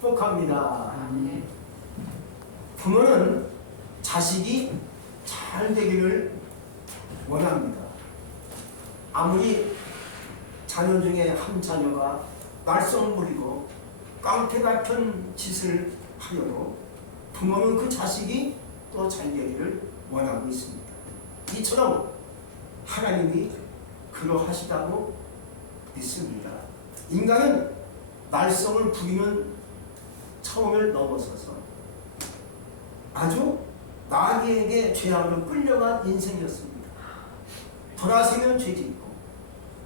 축복합니다. 아멘. 부모는 자식이 잘 되기를 원합니다. 아무리 자녀 중에 한 자녀가 말썽 부리고 깡패 같은 짓을 하여도 부모는 그 자식이 또 잘 되기를 원하고 있습니다. 이처럼 하나님이 그러하시다고 믿습니다. 인간은 말썽을 부리는 차원을 넘어서서 아주 마귀에게 죄악으로 끌려간 인생이었습니다. 돌아서면 죄짓고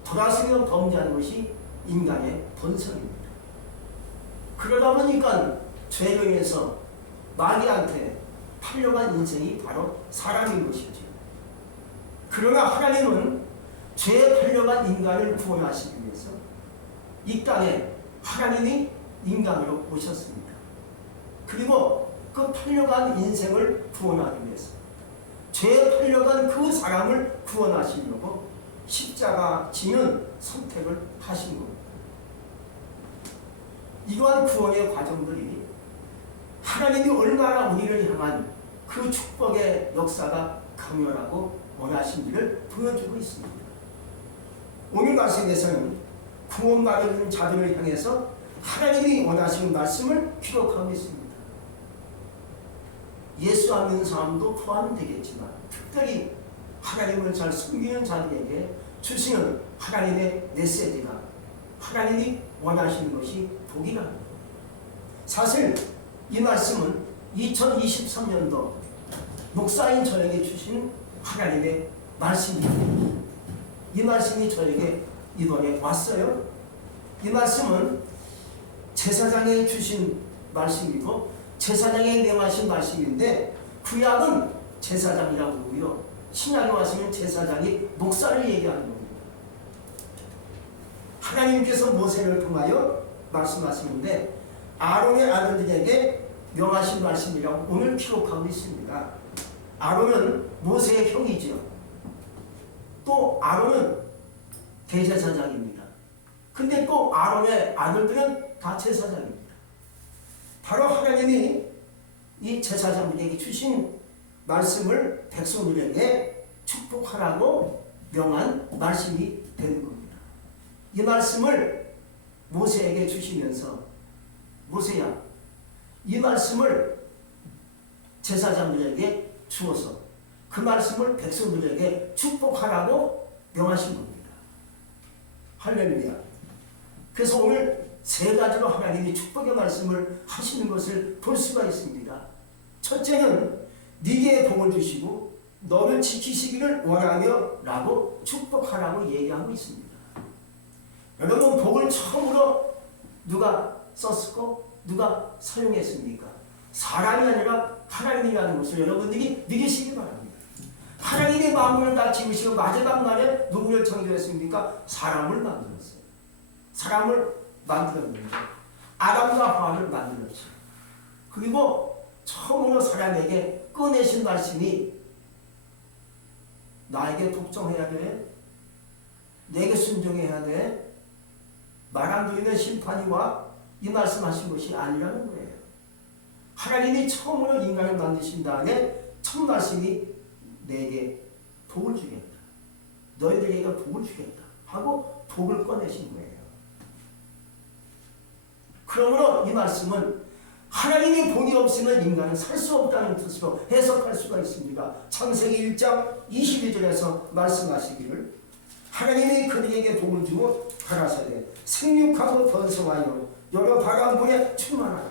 돌아서면 범죄하는 것이 인간의 본성입니다. 그러다 보니까 죄로 인해서 마귀한테 팔려간 인생이 바로 사람인 것이죠. 그러나 하나님은 죄에 팔려간 인간을 구원하시기 위해서 이 땅에 하나님이 인간으로 오셨습니다. 그리고 그 팔려간 인생을 구원하기 위해서 죄에 팔려간 그 사람을 구원하시려고 십자가 지는 선택을 하신 겁니다. 이러한 구원의 과정들이 하나님이 얼마나 우리를 향한 그 축복의 역사가 강렬하고 원하신지를 보여주고 있습니다. 오늘 말씀에서는 구원받은 자들을 향해서 하나님이 원하시는 말씀을 기록하고 있습니다. 예수 안 믿는 사람도 포함되겠지만 특별히 하나님을 잘 섬기는 자들에게 주시는 하나님의 메시지가 하나님이 원하시는 것이 복이랍니다. 사실 이 말씀은 2023년도 목사인 저에게 주신 하나님의 말씀입니다. 이 말씀이 저에게 이번에 왔어요. 이 말씀은 제사장에 주신 말씀이고 제사장에 내마신 말씀인데 구약은 제사장이라고 부르고요. 신약에 와서는 제사장이 목사를 얘기하는 겁니다. 하나님께서 모세를 통하여 말씀하시는데 아론의 아들들에게 명하신 말씀이라고 오늘 기록하고 있습니다. 아론은 모세의 형이죠. 또 아론은 대제사장입니다. 근데 또 아론의 아들들은 다 제사장입니다. 바로 하나님이 이 제사장들에게 주신 말씀을 백성들에게 축복하라고 명한 말씀이 되는 겁니다. 이 말씀을 모세에게 주시면서 모세야, 이 말씀을 제사장들에게 주어서 그 말씀을 백성들에게 축복하라고 명하신 겁니다. 할렐루야. 그래서 오늘 세 가지로 하나님이 축복의 말씀을 하시는 것을 볼 수가 있습니다. 첫째는 네게 복을 주시고 너를 지키시기를 원하며 라고 축복하라고 얘기하고 있습니다. 여러분, 복을 처음으로 누가 썼고 누가 사용했습니까? 사람이 아니라 하나님이라는 것을 여러분들이 믿으시기 바랍니다. 하나님이 만물을 다 지으시고 마지막 날에 누구를 창조했습니까? 사람을 만들었어요. 사람을 만들었는데 아담과 하와를 만들었죠. 그리고 처음으로 사람에게 꺼내신 말씀이 나에게 복종해야 돼, 내게 순종해야 돼, 말 안 들으면 심판이 와, 이 말씀하신 것이 아니라는 거예요. 하나님이 처음으로 인간을 만드신 다음에 첫 말씀이 내게 복을 주겠다, 너희들에게 복을 주겠다 하고 복을 꺼내신 거예요. 그러므로 이 말씀은 하나님의 복이 없으면 인간은 살 수 없다는 뜻으로 해석할 수가 있습니다. 창세기 1장 22절에서 말씀하시기를 하나님이 그들에게 복을 주고 가라사대 생육하고 번성하여 여러 바람물에 충만하라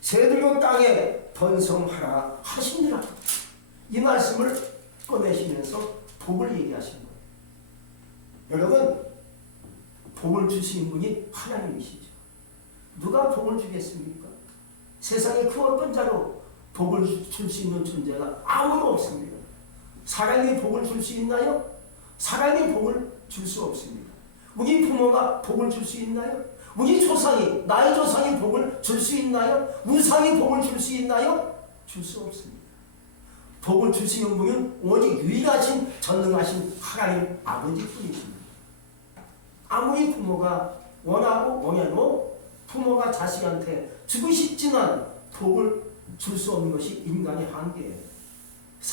새들로 땅에 번성하라 하시니라. 이 말씀을 꺼내시면서 복을 얘기하신 거예요. 여러분, 복을 주시는 분이 하나님이시죠. 누가 복을 주겠습니까? 세상에 그 어떤 자로 복을 줄 수 있는 존재가 아무도 없습니다. 사람이 복을 줄 수 있나요? 사람이 복을 줄 수 없습니다. 우리 부모가 복을 줄 수 있나요? 우리 조상이, 나의 조상이 복을 줄 수 있나요? 우상이 복을 줄 수 있나요? 줄 수 없습니다. 복을 주시는 분은 오직 유일하신 전능하신 하나님 아버지뿐이십니다. 아무리 부모가 원하고 원해도 부모가 자식한테 주고 싶지만 복을 줄 수 없는 것이 인간의 한계예요.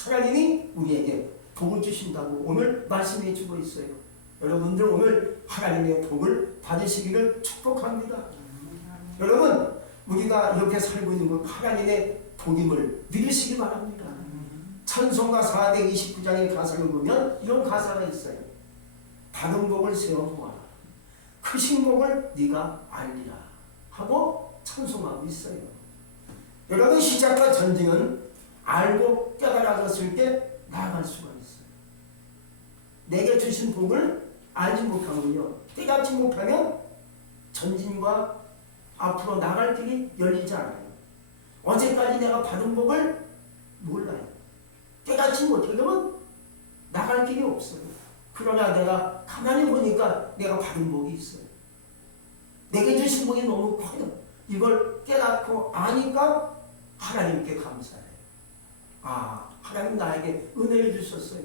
하나님이 우리에게 복을 주신다고 오늘 말씀해 주고 있어요. 여러분들 오늘 하나님의 복을 받으시기를 축복합니다. 여러분 우리가 이렇게 살고 있는 것 하나님의 복임을 믿으시기 바랍니다. 찬송가 429장의 가사를 보면 이런 가사가 있어요. 받은 복을 세워보아라. 크신 복을 네가 알리라 하고 찬송하고 있어요. 여러분 시작과 전쟁은 알고 깨달아졌을 때 나아갈 수가 있어요. 내게 주신 복을 알지 못하면요, 깨닫지 못하면 전진과 앞으로 나갈 길이 열리지 않아요. 어제까지 내가 받은 복을 몰라요. 깨닫지 못하면 나갈 길이 없어요. 그러나 내가 가만히 보니까 내가 받은 복이 있어요. 내게 주신 복이 너무 커요. 이걸 깨닫고 아니까 하나님께 감사해요. 아, 하나님 나에게 은혜를 주셨어요.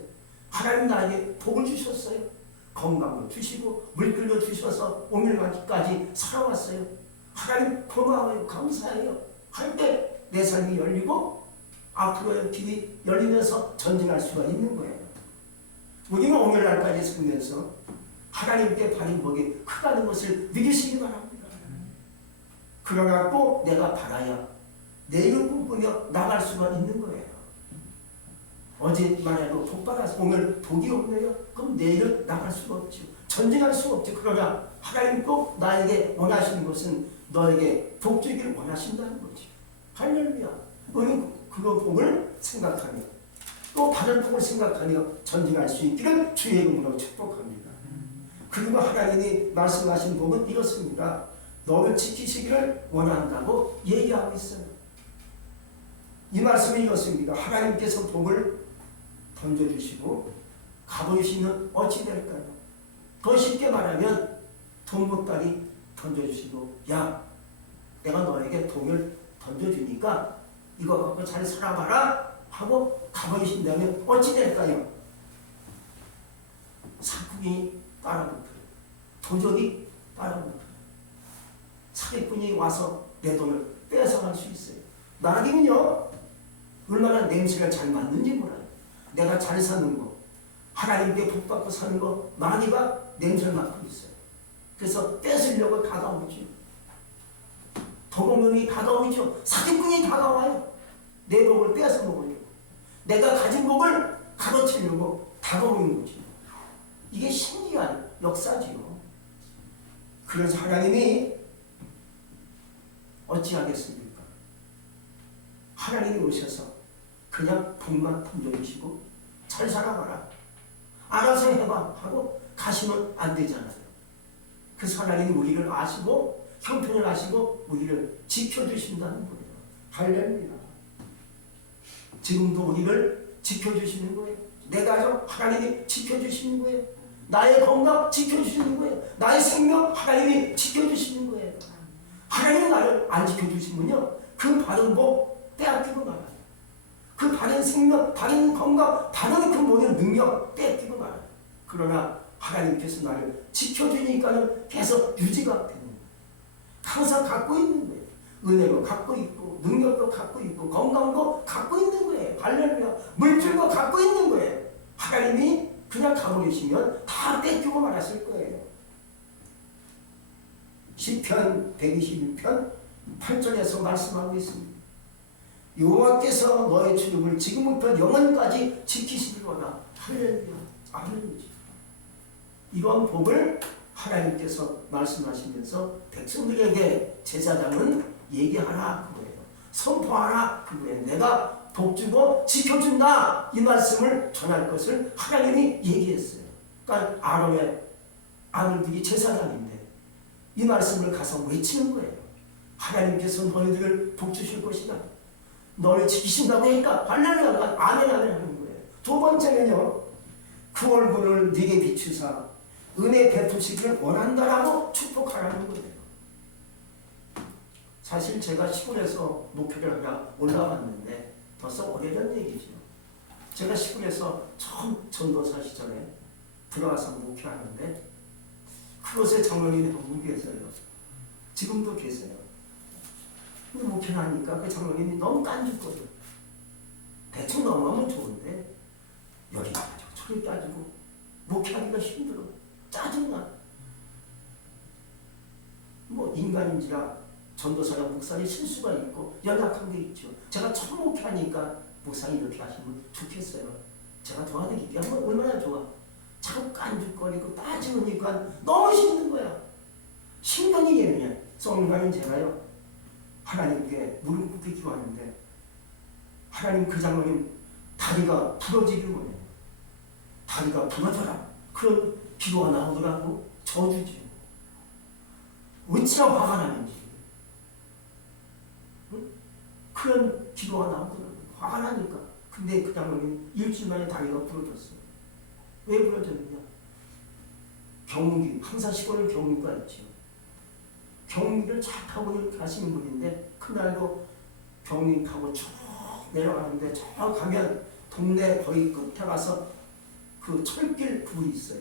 하나님 나에게 복을 주셨어요. 건강도 주시고 물질도 주셔서 오늘까지 살아왔어요. 하나님 고마워요. 감사해요. 할 때 내 삶이 열리고 앞으로의 길이 열리면서 전진할 수가 있는 거예요. 우리는 오늘날까지 살면서 하나님께 받은 복이 크다는 것을 믿으시기 바랍니다. 그러나 또 내가 받아야 내일을 꿈꾸며 나갈 수가 있는 거예요. 어제만 해도 복 받아서 오늘 복이 없네요. 그럼 내일은 나갈 수가 없죠. 전진할 수가 없죠. 그러나 하나님 꼭 나에게 원하시는 것은 너에게 복 주기를 원하신다는 거죠. 할렐루야. 우리는 그 복을 생각하며 또 다른 복을 생각하며 전진할 수 있기를 주의 이름으로 축복합니다. 그리고 하나님이 말씀하신 복은 이렇습니다. 너를 지키시기를 원한다고 얘기하고 있어요. 이 말씀이 이렇습니다. 하나님께서 복을 던져주시고 갚으시면 어찌 될까요? 더 쉽게 말하면 돈 보따리 던져주시고 야, 내가 너에게 돈을 던져주니까 이거 갖고 잘 살아봐라 하고 갚으신다면 어찌 될까요? 사꾼이 따라붙어요. 도적이 따라붙어요. 사기꾼이 와서 내 돈을 뺏어갈 수 있어요. 나에게는요, 얼마나 냄새가 잘 맞는지 몰라요. 내가 잘 사는 거, 하나님께 복 받고 사는 거, 마귀가 냄새를 맡고 있어요. 그래서 뺏으려고 다가오죠. 도둑놈이 다가오죠. 사기꾼이 다가와요. 내 복을 뺏어 먹으려고. 내가 가진 복을 가로채려고 다가오는 거죠. 이게 신기한 역사지요. 그래서 하나님이 어찌하겠습니까? 하나님이 오셔서 그냥 복만 던져주시고 잘 살아가라, 알아서 해봐 하고 가시면 안 되잖아요. 그래서 하나님이 우리를 아시고 형편을 아시고 우리를 지켜주신다는 거예요. 할렐루야. 지금도 우리를 지켜주시는 거예요. 내 가족 하나님이 지켜주시는 거예요. 나의 건강 지켜주시는 거예요. 나의 생명 하나님이 지켜주시는 거예요. 하나님이 나를 안 지켜주시면요, 그 받은 복 빼앗기고 말아요. 그 받은 생명, 받은 건강, 받은 그 모든 능력 빼앗기고 말아요. 그러나 하나님께서 나를 지켜주니까는 계속 유지가 되는 거예요. 항상 갖고 있는 거예요. 은혜도 갖고 있고 능력도 갖고 있고 건강도 갖고 있는 거예요. 할렐루야. 물질도 갖고 있는 거예요. 하나님이 그냥 가고 계시면 다 뺏기고 말았을 거예요. 시편 121편 8절에서 말씀하고 있습니다. 여호와께서 너의 출입을 지금부터 영원까지 지키시리로다. 할렐루야. 아멘. 이런 복을 하나님께서 말씀하시면서 백성들에게 제사장은 얘기하라 그거예요. 선포하라 그거예요. 내가 복 주고 지켜준다 이 말씀을 전할 것을 하나님이 얘기했어요. 그러니까 아론의 아들들이 제사장인데 이 말씀을 가서 외치는 거예요. 하나님께서 너희들을 복 주실 것이다. 너를 지키신다고 하니까 할렐루야 아멘 아멘 하는 거예요. 두 번째는요, 그 얼굴을 네게 비추사 은혜 베푸시기를 원한다라고 축복하라는 거예요. 사실 제가 시골에서 목회를 하다 올라갔는데 벌써 오래전 얘기죠. 제가 시골에서 처음 전도사 시절에 들어가서 목회하는데 그곳에 장로님이 너무 계세요. 지금도 계세요. 근데 목회하니까 그 장로님이 너무 깐죽거려. 대충 넘어가면 좋은데 여기 따지고 저기 따지고 목회하기가 힘들어. 짜증나. 뭐 인간인지라 전도사나 목사님 실수가 있고 연약한 게 있죠. 제가 처음 목회하니까 목사님 이렇게 하시면 좋겠어요. 제가 도와드릴게요. 하면 얼마나 좋아. 자꾸 깐죽거리고 따지니까 너무 힘든 거야. 신경이 예민해. 성령님 제가요 하나님께 무릎 꿇게 기도하는데 하나님 그 장로님 다리가 부러지길 원해요. 다리가 부러져라. 그런 기도가 나오더라고. 저주지. 어찌나 화가 나는지. 응? 그런 기도가 나오더라고. 화가 나니까. 근데 그 장로님 일주일 만에 다리가 부러졌어요. 왜 부러졌느냐? 경운기, 항상 시골에 경운기가 있죠. 경운기를 잘 타고 가시는 분인데 그날도 경운기 타고 쭉 내려가는데 저 가면 동네 거의 끝에 가서 그 철길 굴이 있어요.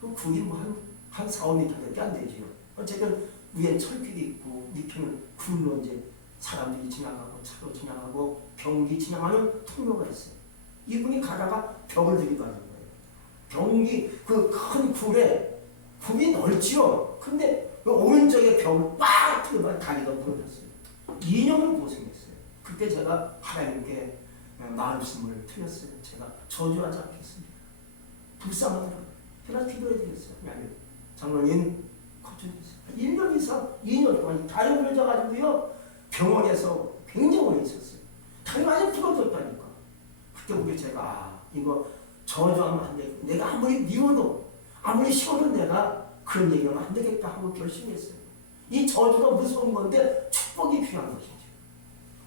그 굴이 뭐 한 4, 5m밖에 안 되지요. 어쨌든 위에 철길이 있고 밑에는 굴로 이제 사람들이 지나가고 차로 지나가고 경운기 지나가는 통로가 있어요. 이분이 가다가 벽을 들이가는 거예요. 경운기 그 큰 굴에 굴이 넓지요. 근데 그 오른쪽에 벽을 빡 들어가 다리가 부러졌어요. 2년을 고생했어요. 그때 제가 하나님께 말씀을 드렸어요. 제가 저주하지 않겠습니다. 불쌍하더라고요. 제가 기도해 드렸어요. 장로님 고쳐주세요. 1년 이상 2년 동안 다리 부러져가지고요 병원에서 굉장히 오래 있었어요. 다리가 아주 부러졌다니까. 그때 보기 제가 이거 저주하면 안 되겠다. 내가 아무리 미워도 아무리 싫어도 내가 그런 얘기하면 안 되겠다 하고 결심했어요. 이 저주가 무서운 건데 축복이 필요한 것이죠.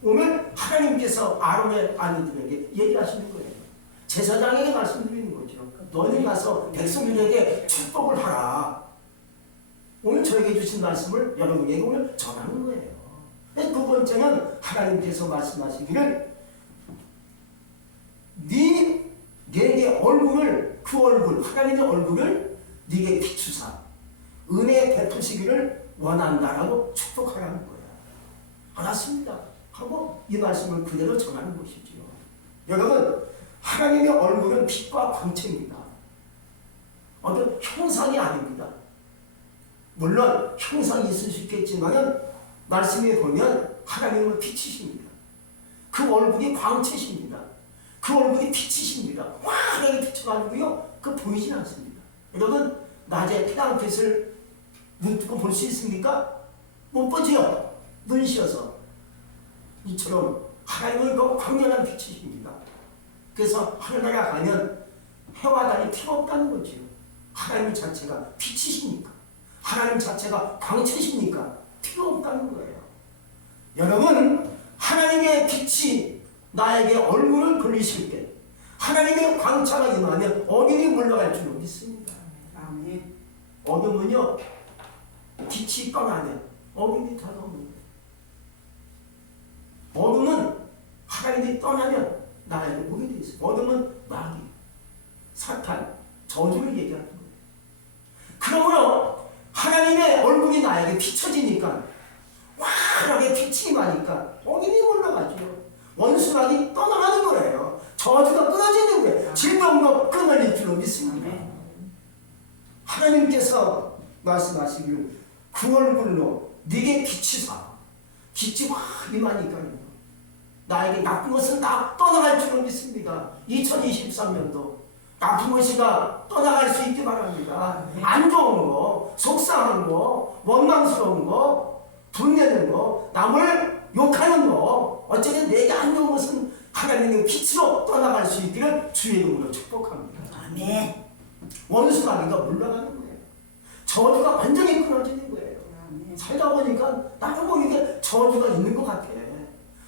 오늘 하나님께서 아론의 아들들에게 얘기하시는 거예요. 제사장에게 말씀드리는 거죠. 너희 가서 백성들에게 축복을 하라. 오늘 저에게 주신 말씀을 여러분에게 오늘 전하는 거예요. 두 번째는 하나님께서 말씀하시기를 내게 얼굴을 그 얼굴 하나님의 얼굴을 네게 비추사 은혜 베푸시기를 원한다라고 축복하라는 거예요. 알았습니다. 하고 이 말씀을 그대로 전하는 것이지요. 여러분 하나님의 얼굴은 빛과 광채입니다. 어떤 형상이 아닙니다. 물론 형상이 있을 수 있겠지만 말씀에 보면 하나님은 빛이십니다. 그 얼굴이 광채십니다. 그 얼굴이 빛이십니다. 환하게 비춰가지고요 그 보이진 않습니다. 여러분 낮에 태양빛을 눈 뜨고 볼 수 있습니까? 못 보지요. 눈 씌어서. 이처럼 하나님은 그 광명한 빛이십니다. 그래서 하늘나라 가면 해와 달이 필요 없다는 거지요. 하나님 자체가 빛이십니까? 하나님 자체가 광채십니까? 필요 없다는 거예요. 여러분 하나님의 빛이 나에게 얼굴을 돌리실 때 하나님의 광채가 임하면 어둠이 물러갈 줄 믿습니다. 아멘. 어둠은요 빛이 떠나면 어둠이 다가옵니다. 어둠은 하나님이 떠나면 나에게 오게 되어 있어요. 어둠은 마귀, 사탄, 저주를 얘기하는 거예요. 그러므로 하나님의 얼굴이 나에게 비춰지니까 환하게 빛이 임하니까 어둠이 올라가죠. 원수막이 떠나가는 거예요. 저주가 끊어지는 거예요. 질병도 끊어질 줄로 믿습니다. 하나님께서 말씀하시기를 그 얼굴로 네게 비치사 빛이 확 임하니까요. 나에게 나쁜 것은 다 떠나갈 줄로 믿습니다. 2023년도 나쁜 것이 다 떠나갈 수 있기 바랍니다. 안 좋은 거, 속상한 거, 원망스러운 거, 분내는 거, 남을 욕하는 거, 어쨌든 내게 안 좋은 것은 하나님의 빛으로 떠나갈 수 있기를 주의 이름으로 축복합니다. 아멘. 원수마귀가 물러가는 거예요. 저주가 완전히 끊어지는 거예요. 아멘. 살다 보니까 나도 모르게 저주가 있는 것 같아.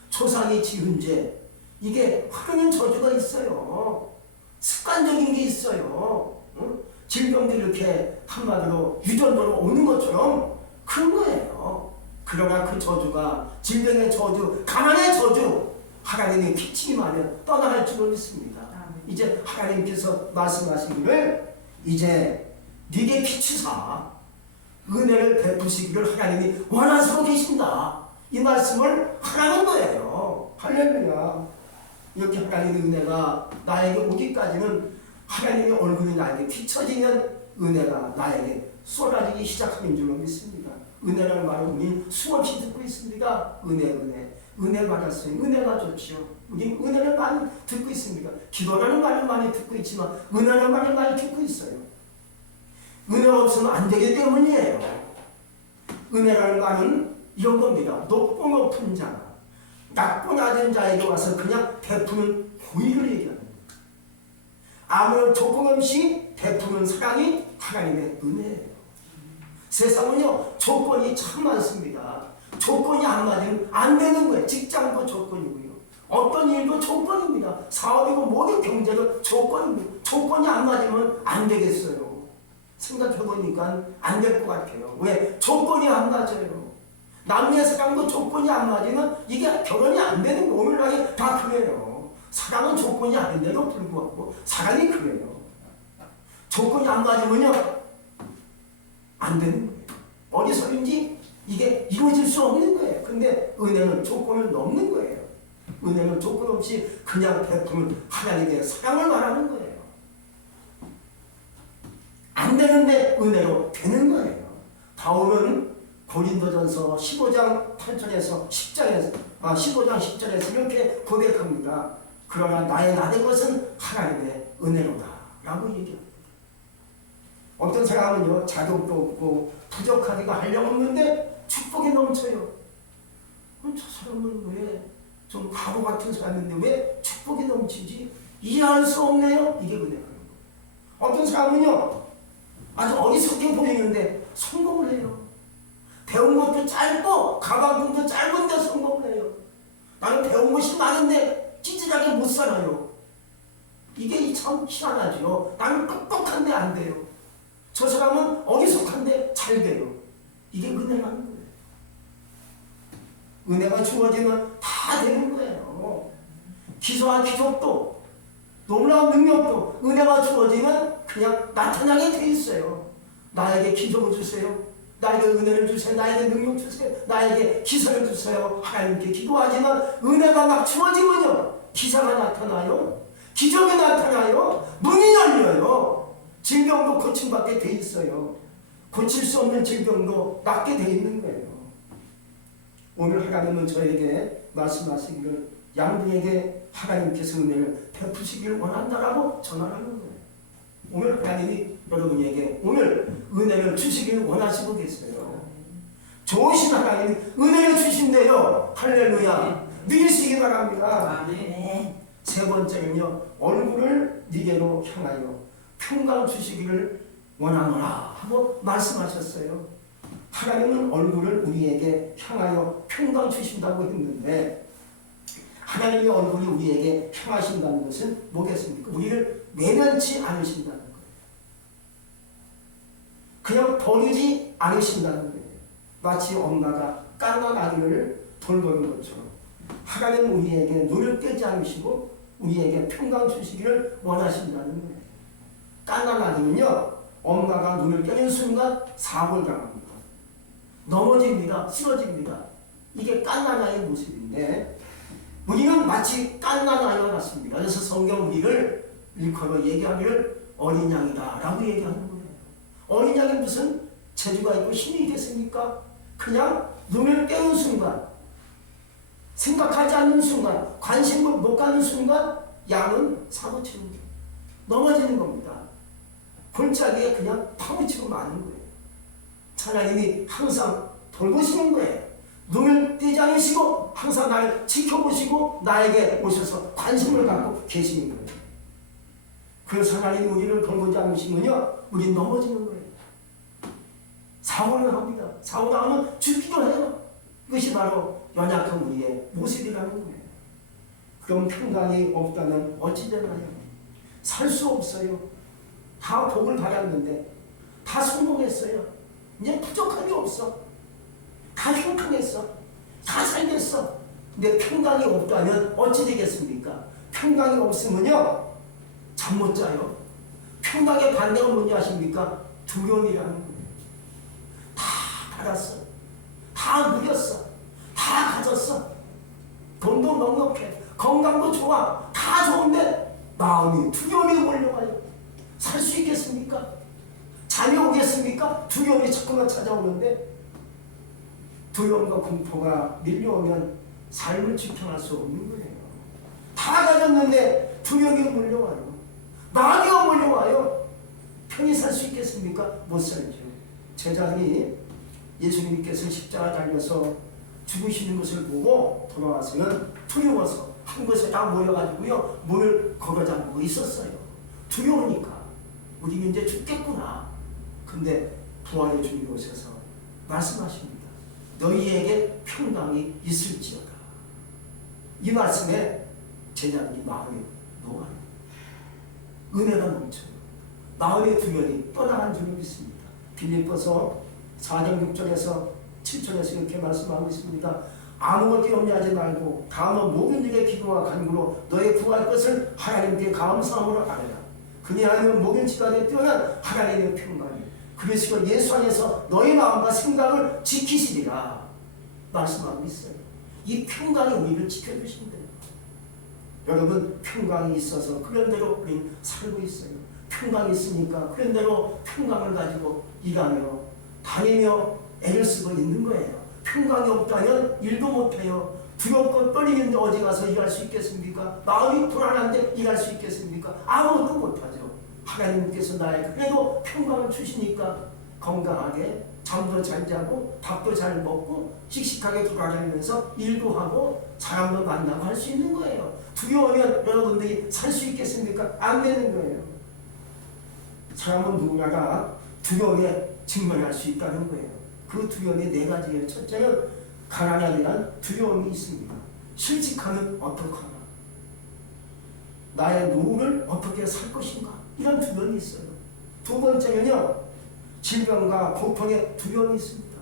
조상이 지은 죄, 이게 흐르는 저주가 있어요. 습관적인 게 있어요. 응? 질병들이 이렇게 한마디로 유전도로 오는 것처럼 그런 거예요. 그러나 그 저주가 질병의 저주, 가난의 저주, 하나님의 빛이 임하면 떠나갈 줄을 믿습니다. 이제 하나님께서 말씀하시기를 이제 네게 비추사 은혜를 베푸시기를 하나님이 원하시고 계신다. 이 말씀을 하라는 거예요. 할렐루야. 이렇게 하나님의 은혜가 나에게 오기까지는 하나님의 얼굴이 나에게 비춰지면 은혜가 나에게 쏟아지기 시작하는 줄로 믿습니다. 은혜라는 말을 우리 수없이 듣고 있습니다. 은혜 받았어요. 은혜가 좋지요. 우리 은혜를 많이 듣고 있습니다. 기도라는 말을 많이 듣고 있지만 은혜라는 말을 많이 듣고 있어요. 은혜가 없으면 안 되기 때문이에요. 은혜라는 말은 이런 겁니다. 높고 높은 자가 낮고 낮은 자에게 와서 그냥 베푸는 고의를 얘기하는 거예요. 아무런 조건 없이 베푸는 사랑이 하나님의 은혜예요. 세상은요 조건이 참 많습니다. 조건이 안 맞으면 안 되는 거예요. 직장도 조건이고요. 어떤 일도 조건입니다. 사업이고 모든 경제도 조건입니다. 조건이 안 맞으면 안 되겠어요. 생각해보니까 안 될 것 같아요. 왜? 조건이 안 맞아요. 남녀 사랑도 조건이 안 맞으면 이게 결혼이 안 되는 거 오늘날에 다 그래요. 사랑은 조건이 아닌데도 불구하고 사랑이 그래요. 조건이 안 맞으면요 안 되는 거예요. 어디서든지 이게 이루어질 수 없는 거예요. 근데 은혜는 조건을 넘는 거예요. 은혜는 조건 없이 그냥 베푸는 하나님의 사랑을 말하는 거예요. 안 되는데 은혜로 되는 거예요. 바울은 고린도전서 15장 8절에서 15장 10절에서 이렇게 고백합니다. 그러나 나의 나된 것은 하나님의 은혜로다 라고 얘기합니다. 어떤 사람은요 자격도 없고 부족하기가 한량없는데 축복이 넘쳐요. 저 사람은 왜 좀 바보 같은 사람인데 왜 축복이 넘치지? 이해할 수 없네요. 이게 은혜라는 거예요. 어떤 사람은요 아주 어리석게 보이는데 성공을 해요. 배운 것도 짧고 가방끈도 짧은데 성공을 해요. 나는 배운 것이 많은데 찌질하게 못 살아요. 이게 참 희한하죠. 나는 똑똑한데 안 돼요. 저 사람은 어리석한데 잘 돼요. 이게 은혜라는 거예요. 은혜가 주어지면 다 되는 거예요. 기소와 기적도 놀라운 능력도 은혜가 주어지면 그냥 나타나게 돼 있어요. 나에게 기적을 주세요. 나에게 은혜를 주세요. 나에게 능력 주세요. 나에게 기사를 주세요. 하나님께 기도하지만 은혜가 막 주어지면요 기사가 나타나요. 기적이 나타나요. 문이 열려요. 질병도 고침받게 돼 있어요. 고칠 수 없는 질병도 낫게 돼 있는 거예요. 오늘 하나님은 저에게 말씀하시기를 양분에게 하나님께서 은혜를 베푸시기를 원한다라고 전하는 거예요. 오늘 하나님이 여러분에게 오늘 은혜를 주시기를 원하시고 계세요. 좋으신 하나님이 은혜를 주신대요. 할렐루야. 누리시기 바랍니다. 세 번째는요 얼굴을 네게로 향하여 평강 주시기를 원하노라 하고 말씀하셨어요. 하나님은 얼굴을 우리에게 향하여 평강 주신다고 했는데 하나님의 얼굴이 우리에게 향하신다는 것은 뭐겠습니까? 우리를 외면치 않으신다는 거예요. 그냥 버리지 않으신다는 거예요. 마치 엄마가 깐난 아기를 돌보는 것처럼 하나님은 우리에게 눈을 떼지 않으시고 우리에게 평강 주시기를 원하신다는 거예요. 깐난 아기는요 엄마가 눈을 떼는 순간 사고를 당합니다. 넘어집니다. 쓰러집니다. 이게 깐난 아이의 모습인데 우리는 마치 깐난 아이와 같습니다. 그래서 성경 우리를 일컬어 얘기하기를 어린 양이다 라고 얘기하는 거예요. 어린 양이 무슨 재주가 있고 힘이 있겠습니까? 그냥 눈을 떼는 순간 생각하지 않는 순간 관심을 못 가는 순간 양은 사고치는 거예요. 넘어지는 겁니다. 골짜기에 그냥 파묻히고 마는 거예요. 하나님이 항상 돌보시는 거예요. 눈을 떼지 않으시고 항상 나를 지켜보시고 나에게 오셔서 관심을 갖고 계시는 거예요. 그래서 하나님이 우리를 돌보지 않으시면요 우리는 넘어지는 거예요. 사고를 합니다. 사고 나면 죽기도 해요. 그것이 바로 연약한 우리의 모습이라는 거예요. 그럼 평강이 없다면 어찌 되나요? 살 수 없어요. 다 복을 받았는데 다 성공했어요. 이제 부족한 게 없어. 다 형통했어. 다 살겠어. 근데 평강이 없다면 어찌 되겠습니까? 평강이 없으면요 잠 못 자요. 평강의 반대가 뭔지 아십니까? 두려움이라는 거예요. 다 받았어. 다 누렸어. 다 가졌어. 돈도 넉넉해. 건강도 좋아. 다 좋은데 마음이 두려움이 몰려와요. 살 수 있겠습니까? 잠이 오겠습니까? 두려움이 자꾸만 찾아오는데 두려움과 공포가 밀려오면 삶을 지켜낼 수 없는 거예요. 다 가졌는데 두려움이 몰려와요. 마귀가 몰려와요. 편히 살 수 있겠습니까? 못 살죠. 제자들이 예수님께서 십자가 달려서 죽으시는 것을 보고 돌아와서는 두려워서 한 곳에 다 모여가지고요 문을 걸어 잠그고 있었어요. 두려우니까 우리 이제 죽겠구나. 근데 부활의 주님 오셔서 말씀하십니다. 너희에게 평강이 있을지어다. 이 말씀에 제자들이 마음이 녹아요. 은혜가 넘쳐요. 마음의 두려움이 떠나간 줄을 믿습니다. 빌립보서 4장 6절에서 7절에서 이렇게 말씀하고 있습니다. 아무것도 염려하지 말고 다음은 모든 일에 기도와 간구로 너의 구할 것을 하나님께 감사함으로 아뢰라. 그리하면 모든 지각에 뛰어난 하나님의 평강이 그리스도 예수 안에서 너희 마음과 생각을 지키시리라 말씀하고 있어요. 이 평강이 우리를 지켜주신대요. 여러분 평강이 있어서 그런 대로 우리 살고 있어요. 평강이 있으니까 그런 대로 평강을 가지고 일하며 다니며 애를 쓰고 있는 거예요. 평강이 없다면 일도 못해요. 두렵고 떨리는데 어디 가서 일할 수 있겠습니까? 마음이 불안한데 일할 수 있겠습니까? 아무것도 못하죠. 하나님께서 나에게 그래도 평강을 주시니까 건강하게 잠도 잘 자고 밥도 잘 먹고 씩씩하게 돌아다니면서 일도 하고 사람도 만나고 할 수 있는 거예요. 두려우면 여러분들이 살 수 있겠습니까? 안 되는 거예요. 사람은 누구나가 두려움에 직면할 수 있다는 거예요. 그 두려움이 네 가지예요. 첫째는 가난에 대한 두려움이 있습니다. 실직하면 어떡하나? 나의 노후를 어떻게 살 것인가? 이런 두려움이 있어요. 두 번째는요. 질병과 고통의 두려움이 있습니다.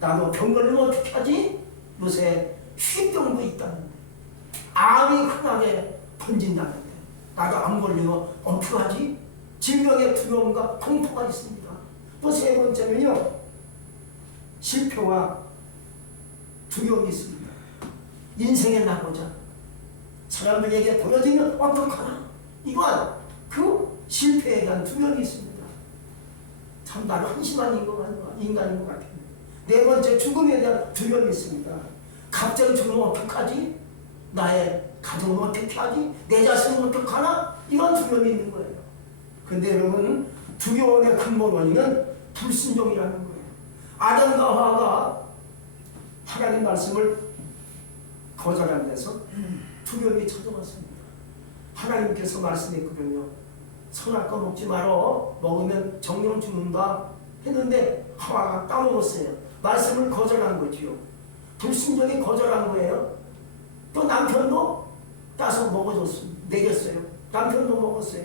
나도 병 걸리면 어떻게 하지? 요새 휴병도 있다는데 암이 흔하게 번진다는데 나도 안 걸리면 어떻게 하지? 질병의 두려움과 공포가 있습니다. 또 세 번째는요. 실패와 두려움이 있습니다. 인생의 낙오자 사람들에게 보여지면 어떡하나? 이건 그 실패에 대한 두려움이 있습니다. 참 나는 한심한 인간인 것 같아요. 네 번째 죽음에 대한 두려움이 있습니다. 갑자기 죽으면 어떡하지? 나의 가족은 어떻게 하지? 내 자신은 어떡하나? 이런 두려움이 있는 거예요. 근데 여러분 두려움의 근본 원인은 불순종이라는 거예요. 아담과 하와가 하나님 말씀을 거절한 데서 두려움이 찾아왔습니다. 하나님께서 말씀했거든요. 선악과 먹지 말어 먹으면 정령 죽는다 했는데 하와가 까먹었어요. 말씀을 거절한 거지요. 불순종이 거절한 거예요. 또 남편도 따서 먹어줬습니다. 먹였어요. 남편도 먹었어요.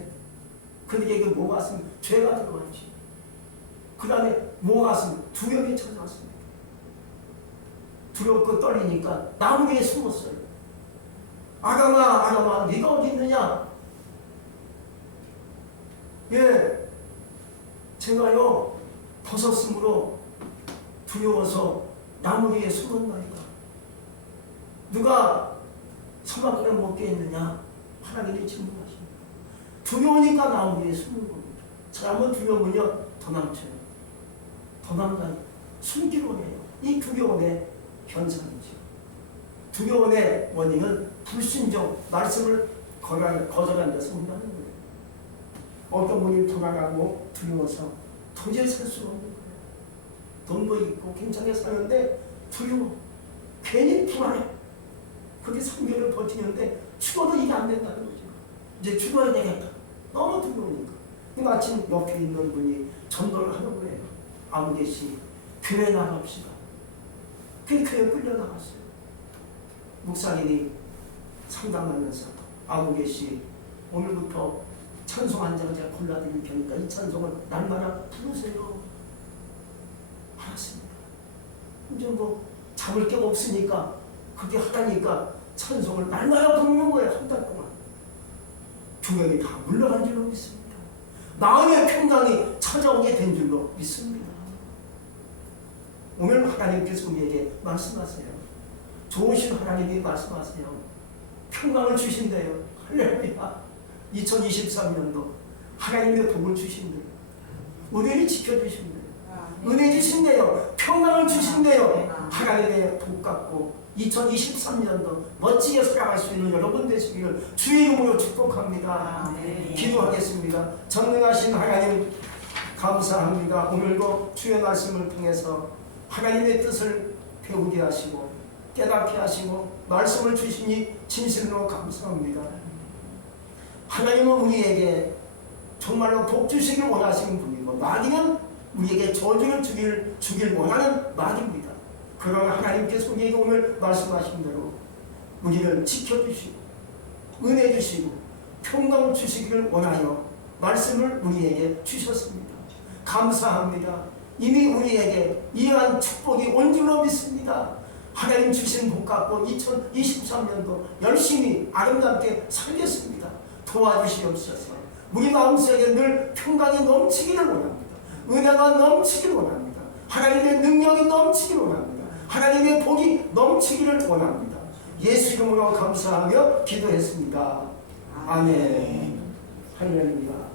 근데 이게 뭐가 왔습니까? 죄가 들어왔지. 그 다음에 뭐가 왔습니까? 두려움이 찾아왔습니다. 두렵고 떨리니까 나무 위에 숨었어요. 아담아, 아담아, 네가 어디 있느냐? 예, 제가요 벗었으므로 두려워서 나무 위에 숨었나이다. 누가 서막을 먹게 했느냐? 하나님이 질문하십니다. 두려우니까 나무 위에 숨는 겁니다. 사람은 두려우면요 도망쳐요. 도망가요. 숨기로 해요. 이 두려움의 현상이죠. 두려움의 원인은 불순종, 말씀을 거절한 데서 온다는 거예요. 어떤 분이 돌아가고 두려워서 도저히 살 수가 없는 거예요. 돈도 있고 괜찮게 사는데 두려워. 괜히 불안해. 그렇게 3개월을 버티는데 죽어도 이게 안 된다는 거죠. 이제 죽어야 되겠다. 너무 두려우니까. 마침 옆에 있는 분이 전도를 하는 거예요. 아무개씨 교회 나갑시다. 그 교회 끌려나갔어요. 목사님이 상담하면서 아무개씨 오늘부터 찬송 한 장 제가 골라드릴 테니까 이 찬송을 날마다 부르세요. 알았습니다. 이제 뭐 잡을 게 없으니까 그렇게 하다니까 찬송을 날마다 부르는 거예요. 한 달 동안. 두려움이 다 물러간 줄로 믿습니다. 마음의 평강이 찾아오게 된 줄로 믿습니다. 오늘 하나님께서 우리에게 말씀하세요. 좋으신 하나님이 말씀하세요. 평강을 주신대요. 할렐루야. 2023년도 하나님의 복을 주신대요. 은혜를 지켜주신대요. 은혜 주신대요. 평강을 주신대요. 하나님의 복 갖고 2023년도 멋지게 살아갈 수 있는 여러분 되시기를 주의 이름으로 축복합니다. 기도하겠습니다. 전능하신 하나님 감사합니다. 오늘도 주의 말씀을 통해서 하나님의 뜻을 배우게 하시고 깨닫게 하시고 말씀을 주시니 진실로 감사합니다. 하나님은 우리에게 정말로 복 주시길 원하시는 분이고 마귀는 우리에게 저주를 주길 원하는 마귀입니다. 그러나 하나님께서 우리에게 오늘 말씀하신 대로 우리를 지켜주시고 은혜 주시고 평강을 주시기를 원하여 말씀을 우리에게 주셨습니다. 감사합니다. 이미 우리에게 이러한 축복이 온 줄로 믿습니다. 하나님 주신 복 갖고 2023년도 열심히 아름답게 살겠습니다. 도와주시옵소서. 우리 마음속에 늘 평강이 넘치기를 원합니다. 은혜가 넘치기를 원합니다. 하나님의 능력이 넘치기를 원합니다. 하나님의 복이 넘치기를 원합니다. 예수 이름으로 감사하며 기도했습니다. 아멘. 할렐루야.